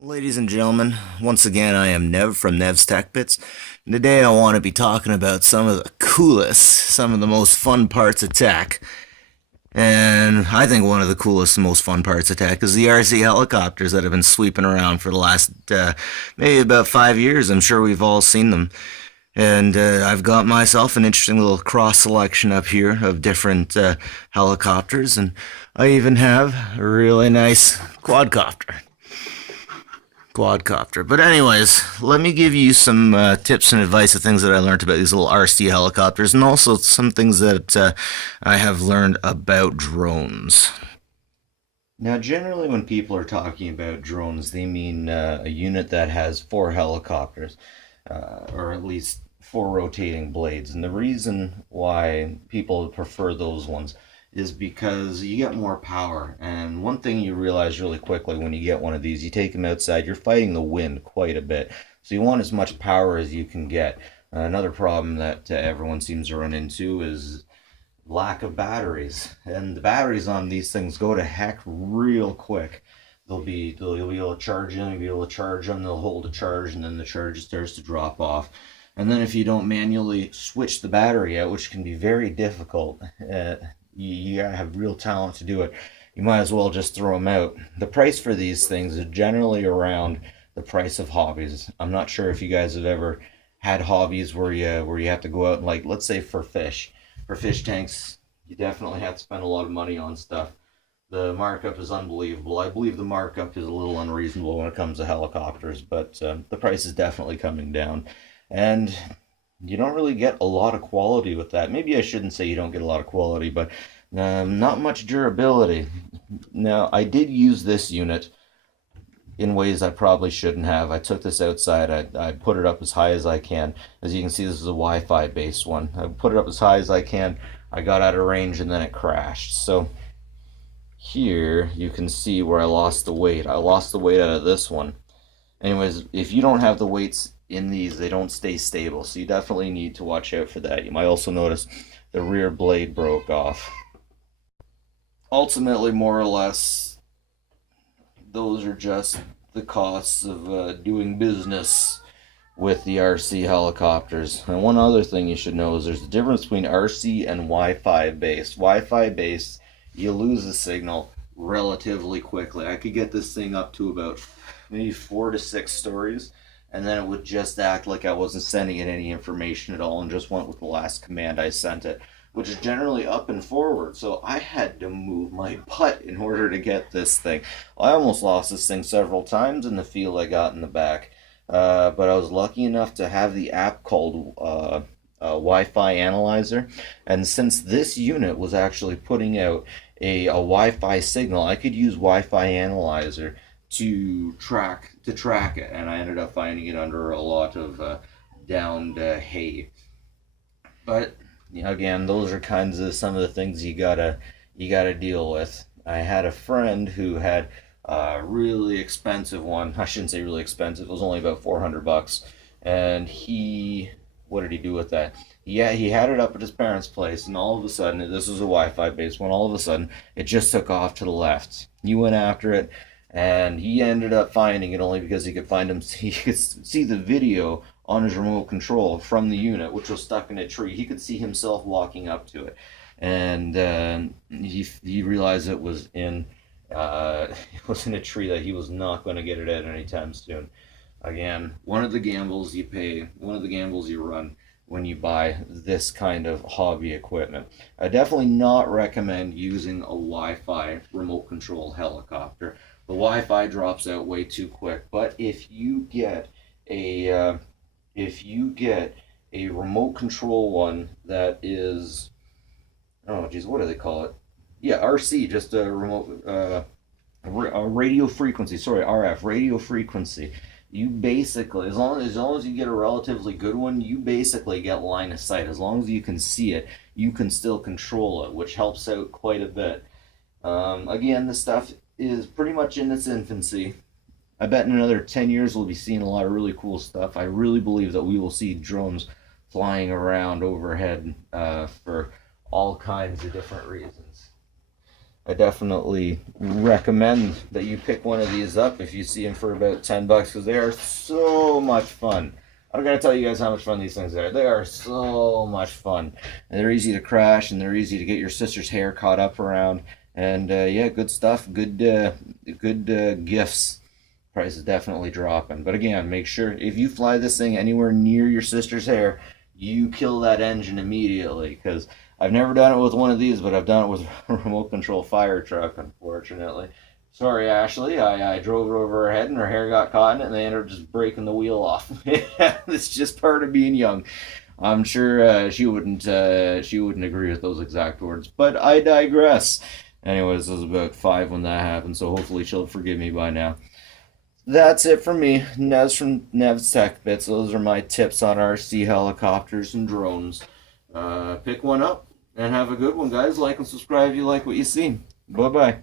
Ladies and gentlemen, once again, I am Nev from Nev's Tech Bits, and today I want to be talking about some of the coolest, some of the most fun parts of tech. And I think one of the coolest and most fun parts of tech is the RC helicopters that have been sweeping around for the last maybe about 5 years. I'm sure we've all seen them. And I've got myself an interesting little cross selection up here of different helicopters, and I even have a really nice quadcopter. But anyways, let me give you some tips and advice of things that I learned about these little RC helicopters, and also some things that I have learned about drones. Now, generally, when people are talking about drones, they mean a unit that has four helicopters, or at least four rotating blades. And the reason why people prefer those ones is because you get more power. And one thing you realize really quickly when you get one of these, you take them outside, you're fighting the wind quite a bit. So you want as much power as you can get. Another problem that everyone seems to run into is lack of batteries. And the batteries on these things go to heck real quick. You'll be able to charge them, you'll be able to charge them, they'll hold a charge, and then the charge starts to drop off. And then if you don't manually switch the battery out, which can be very difficult, you gotta have real talent to do it. You might as well just throw them out. The price for these things is generally around the price of hobbies. I'm not sure if you guys have ever had hobbies where you have to go out and, like, let's say for fish tanks, you definitely have to spend a lot of money on stuff. The markup is unbelievable. I believe the markup is a little unreasonable when it comes to helicopters, but the price is definitely coming down. And you don't really get a lot of quality with that. Maybe I shouldn't say you don't get a lot of quality, but not much durability. Now, I did use this unit in ways I probably shouldn't have. I took this outside. I put it up as high as I can. As you can see, this is a Wi-Fi based one. I put it up as high as I can. I got out of range and then it crashed. So here you can see where I lost the weight. I lost the weight out of this one. Anyways, if you don't have the weights in these, they don't stay stable. So you definitely need to watch out for that. You might also notice the rear blade broke off. Ultimately, more or less, those are just the costs of doing business with the RC helicopters. And one other thing you should know is there's a difference between RC and Wi-Fi based. Wi-Fi based, you lose the signal relatively quickly. I could get this thing up to about maybe 4 to 6 stories, and then it would just act like I wasn't sending it any information at all and just went with the last command I sent it, which is generally up and forward. So I had to move my butt in order to get this thing. I almost lost this thing several times in the field I got in the back. But I was lucky enough to have the app called Wi-Fi Analyzer, and since this unit was actually putting out a Wi-Fi signal, I could use Wi-Fi Analyzer to track it, and I ended up finding it under a lot of downed hay. But again, those are kinds of some of the things you gotta deal with. I had a friend who had a really expensive one. I shouldn't say really expensive. It was only about $400, and what did he do with that? Yeah, he had it up at his parents' place, and all of a sudden, this was a Wi-Fi based one. All of a sudden, it just took off to the left. He went after it, and he ended up finding it only because he could find him. He could see the video on his remote control from the unit, which was stuck in a tree. He could see himself walking up to it, and he realized it was in a tree that he was not going to get it at anytime soon. Again, one of the gambles you run when you buy this kind of hobby equipment. I definitely not recommend using a Wi-Fi remote control helicopter. The Wi-Fi drops out way too quick. But a if you get a remote control one that is, oh geez, what do they call it? Yeah, RC, just a remote a radio frequency. Sorry, RF, radio frequency. You basically, as long as you get a relatively good one, you basically get line of sight. As long as you can see it, you can still control it, which helps out quite a bit. Again, this stuff is pretty much in its infancy. I bet in another 10 years we'll be seeing a lot of really cool stuff. I really believe that we will see drones flying around overhead for all kinds of different reasons. I definitely recommend that you pick one of these up if you see them for about $10 because they are so much fun. I don't gotta tell you guys how much fun these things are. They are so much fun. And they're easy to crash and they're easy to get your sister's hair caught up around. And yeah, good stuff. Good gifts. Price is definitely dropping. But again, make sure if you fly this thing anywhere near your sister's hair, you kill that engine immediately because I've never done it with one of these, but I've done it with a remote control fire truck, unfortunately. Sorry, Ashley. I drove it over her head and her hair got caught in it and they ended up just breaking the wheel off. It's just part of being young. I'm sure she wouldn't agree with those exact words, but I digress. Anyways, I was about 5 when that happened, so hopefully she'll forgive me by now. That's it for me. Nev's from Nev's Tech Bits. Those are my tips on RC helicopters and drones. Pick one up and have a good one, guys. Like and subscribe if you like what you see. Bye bye.